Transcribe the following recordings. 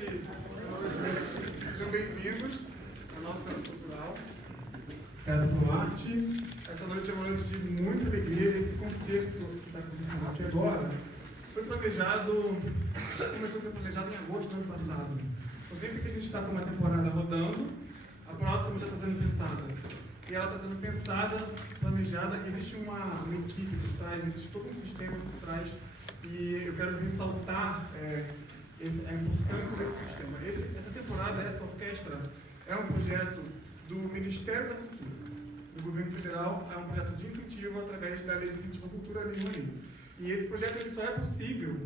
Sejam bem-vindos ao nosso Centro Cultural, Festa com Arte. Essa noite é uma noite de muita alegria. Esse concerto que está acontecendo aqui agora foi planejado, começou a ser planejado em agosto do ano passado. Então, sempre que a gente está com uma temporada rodando, a próxima já está sendo pensada. E ela está sendo pensada, planejada, existe uma equipe por trás, existe todo um sistema por trás. E eu quero ressaltar a importância desse sistema. Essa temporada, essa orquestra, é um projeto do Ministério da Cultura, do Governo Federal, é um projeto de incentivo através da Lei de Incentivo à Cultura, Lei Rouanet. E esse projeto ele só é possível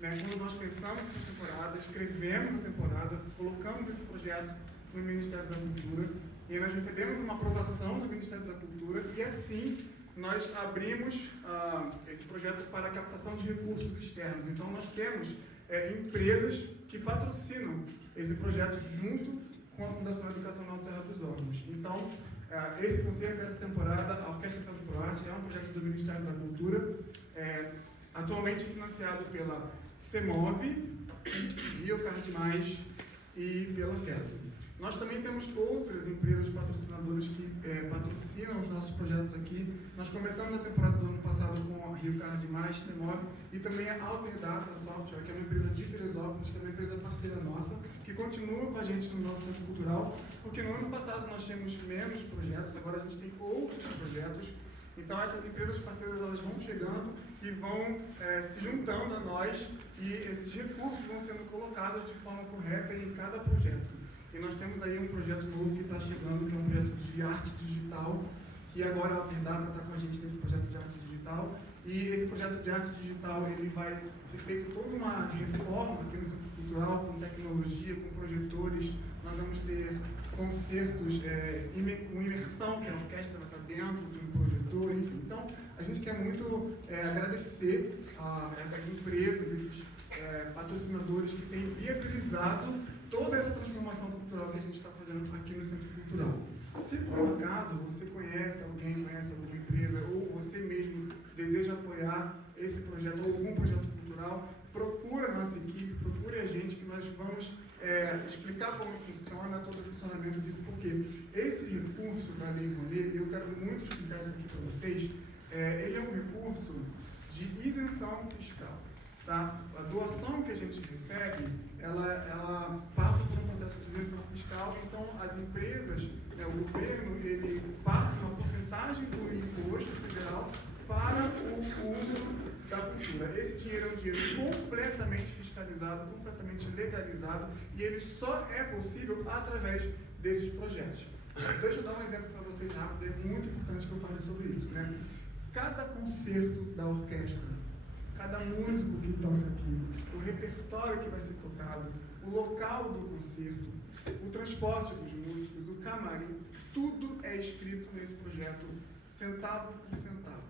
quando nós pensamos essa temporada, escrevemos a temporada, colocamos esse projeto no Ministério da Cultura, e nós recebemos uma aprovação do Ministério da Cultura, e assim nós abrimos esse projeto para a captação de recursos externos. Então nós temos empresas que patrocinam esse projeto junto com a Fundação Educacional Serra dos Órgãos. Então, esse concerto, essa temporada, a Orquestra Festa Pro Arte é um projeto do Ministério da Cultura, atualmente financiado pela CEMOV, Rio Card Mais e pela FESO. Nós também temos outras empresas patrocinadoras que patrocinam os nossos projetos aqui. Nós começamos a temporada do ano passado com a Rio Card Mais, CEMOV, e também a Alterdata Software, que é uma empresa de Teresópolis, que é uma empresa parceira nossa, que continua com a gente no nosso centro cultural, porque no ano passado nós tínhamos menos projetos, agora a gente tem outros projetos. Então essas empresas parceiras elas vão chegando e vão se juntando a nós, e esses recursos vão sendo colocados de forma correta em cada projeto. E nós temos aí um projeto novo que está chegando, que é um projeto de arte digital, que agora a Alterdata está com a gente nesse projeto de arte digital. E esse projeto de arte digital ele vai ser feito toda uma reforma aqui no Centro Cultural, com tecnologia, com projetores. Nós vamos ter concertos com imersão, que a orquestra vai estar dentro de um projetor, enfim. Então, a gente quer muito agradecer a essas empresas, esses patrocinadores que têm viabilizado toda essa transformação cultural que a gente está fazendo aqui no Centro Cultural. Se por acaso você conhece alguém, conhece alguma empresa, ou você mesmo deseja apoiar esse projeto ou algum projeto cultural, procura a nossa equipe, procure a gente, que nós vamos explicar como funciona todo o funcionamento disso, porque esse recurso da Lei Rouanet, eu quero muito explicar isso aqui para vocês, ele é um recurso de isenção fiscal. Tá? A doação que a gente recebe, ela passa por um processo de isenção fiscal, então as empresas, o governo, ele passa uma porcentagem do imposto federal para o uso da cultura. Esse dinheiro é um dinheiro completamente fiscalizado, completamente legalizado, e ele só é possível através desses projetos. Deixa eu dar um exemplo para vocês rápido, é muito importante que eu fale sobre isso. Cada concerto da orquestra, cada músico que toca aqui, o repertório que vai ser tocado, o local do concerto, o transporte dos músicos, o camarim, tudo é escrito nesse projeto, centavo por centavo.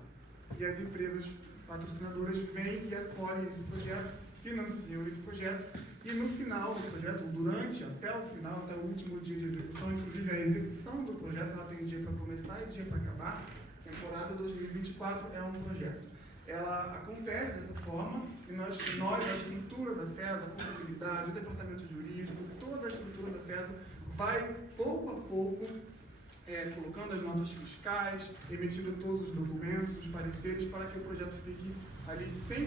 E as empresas patrocinadoras vêm e acolhem esse projeto, financiam esse projeto, e no final do projeto, durante, até o final, até o último dia de execução, inclusive a execução do projeto, ela tem dia para começar e dia para acabar. Temporada 2024 é um projeto. Ela acontece dessa forma, e nós, a estrutura da FESO, a contabilidade, o departamento jurídico, toda a estrutura da FESO vai, pouco a pouco, colocando as notas fiscais, emitindo todos os documentos, os pareceres, para que o projeto fique ali 100%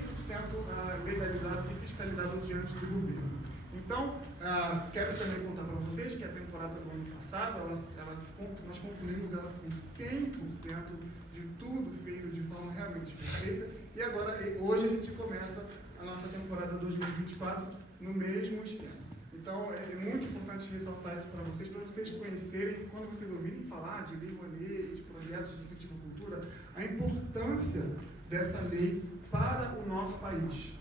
legalizado e fiscalizado diante do governo. Então, quero também contar para vocês que a temporada do ano passado, nós concluímos ela com 100% de tudo feito de forma realmente perfeita, e agora, hoje, a gente começa a nossa temporada 2024 no mesmo esquema. Então, é muito importante ressaltar isso para vocês conhecerem, quando vocês ouvirem falar de Lei Rouanet, de projetos de incentivo à cultura, a importância dessa lei para o nosso país.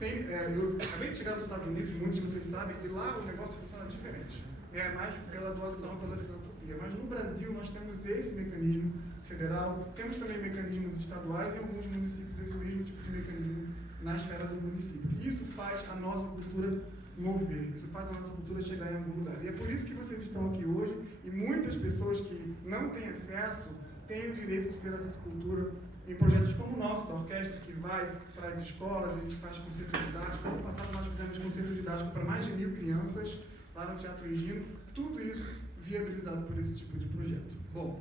Eu acabei de chegar dos Estados Unidos, muitos de vocês sabem, e lá o negócio funciona diferente. É mais pela doação, pela filantropia. Mas no Brasil nós temos esse mecanismo federal, temos também mecanismos estaduais e em alguns municípios esse mesmo tipo de mecanismo na esfera do município. Isso faz a nossa cultura mover, isso faz a nossa cultura chegar em algum lugar. E é por isso que vocês estão aqui hoje, e muitas pessoas que não têm acesso tem o direito de ter essa cultura em projetos como o nosso, da orquestra, que vai para as escolas, a gente faz concerto didático. Ano passado nós fizemos concerto didático para mais de 1.000 crianças lá no Teatro Higino, tudo isso viabilizado por esse tipo de projeto. Bom,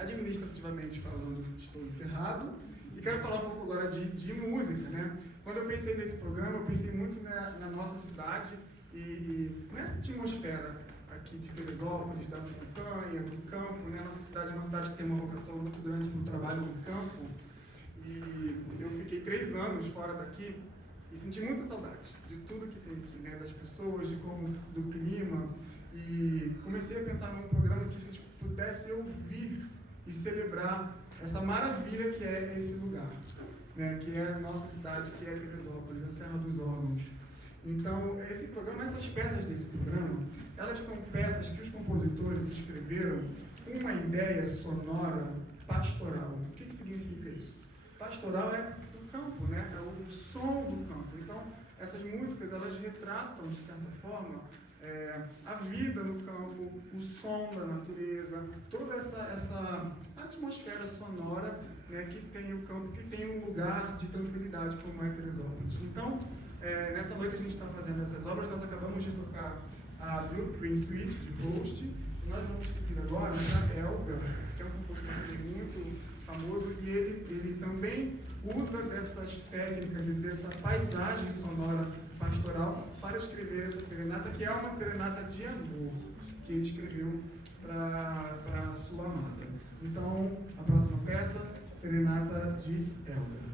administrativamente falando, estou encerrado e quero falar um pouco agora de música, né? Quando eu pensei nesse programa, eu pensei muito na nossa cidade e nessa atmosfera aqui de Teresópolis, da montanha, do campo, né? Nossa cidade é uma cidade que tem uma vocação muito grande para o trabalho no campo e eu fiquei 3 anos fora daqui e senti muita saudade de tudo que tem aqui, né? Das pessoas, do clima e comecei a pensar num programa que a gente pudesse ouvir e celebrar essa maravilha que é esse lugar, né? Que é a nossa cidade, que é Teresópolis, a Serra dos Órgãos. Então, esse programa, essas peças desse programa, elas são peças que os compositores escreveram com uma ideia sonora pastoral. O que significa isso? Pastoral é do campo, né? É o som do campo. Então, essas músicas, elas retratam, de certa forma, a vida no campo, o som da natureza, toda essa atmosfera sonora, né, que tem o campo, que tem um lugar de tranquilidade como é Teresópolis. Então, nessa noite a gente está fazendo essas obras, nós acabamos de tocar a Blueprint Suite de Holst, e nós vamos seguir agora para Elgar, que é um compositor muito famoso, e ele também usa dessas técnicas e dessa paisagem sonora pastoral para escrever essa serenata, que é uma serenata de amor, que ele escreveu para a sua amada. Então, a próxima peça, Serenata de Elgar.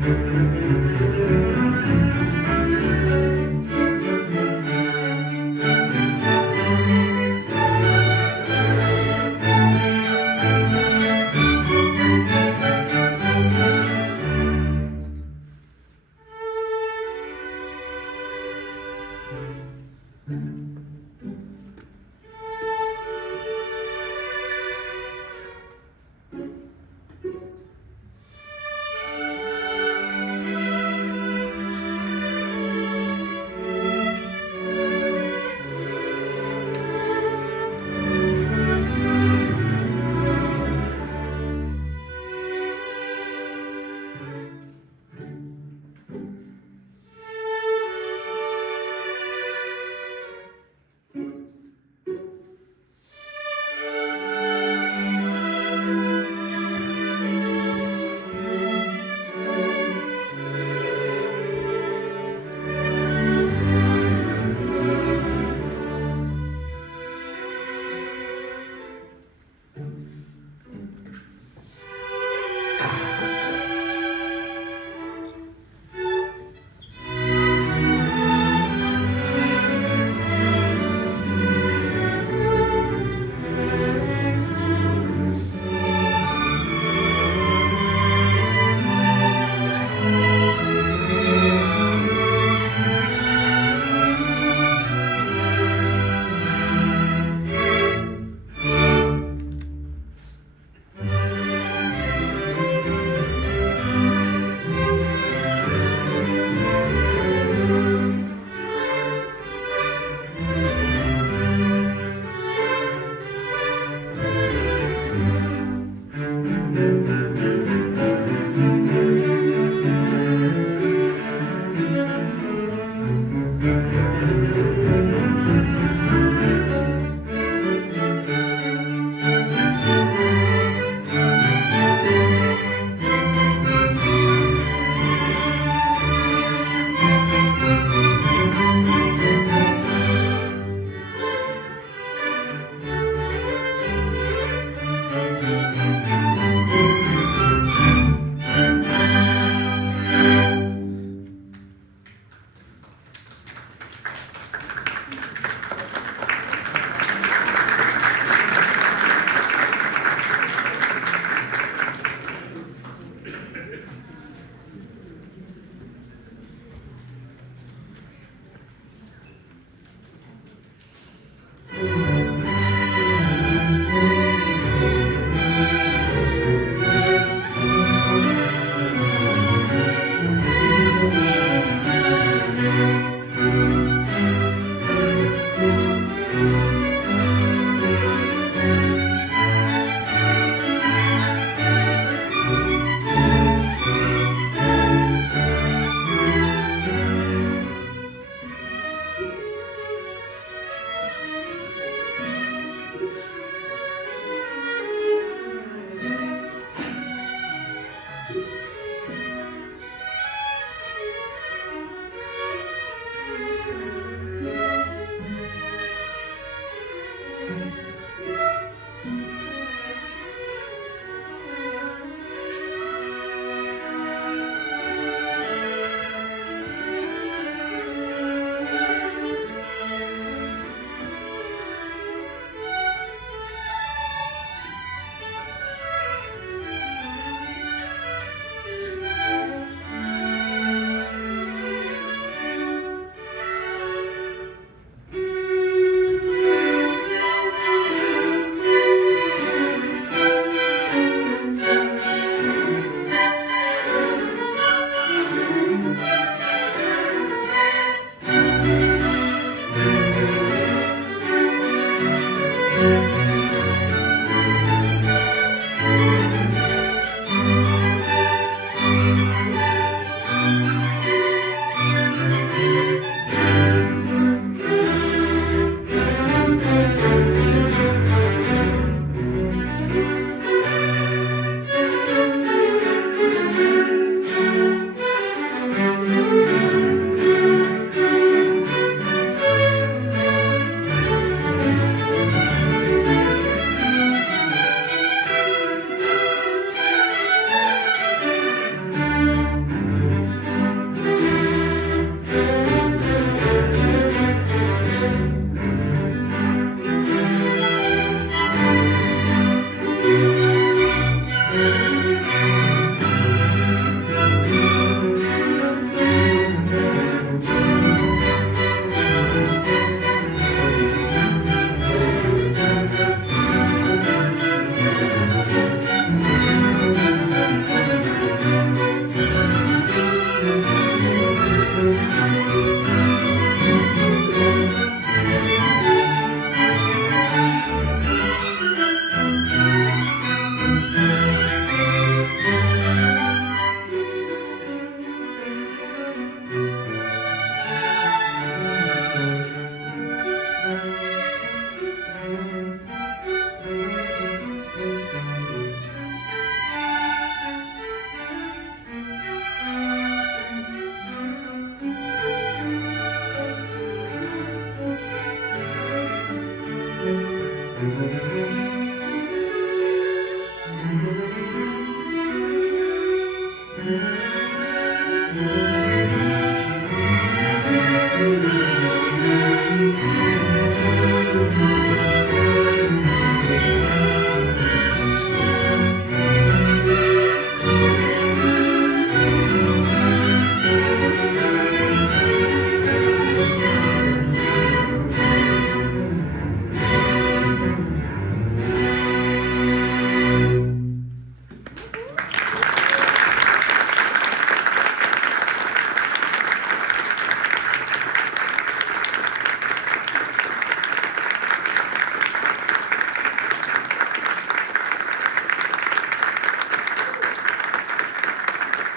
Música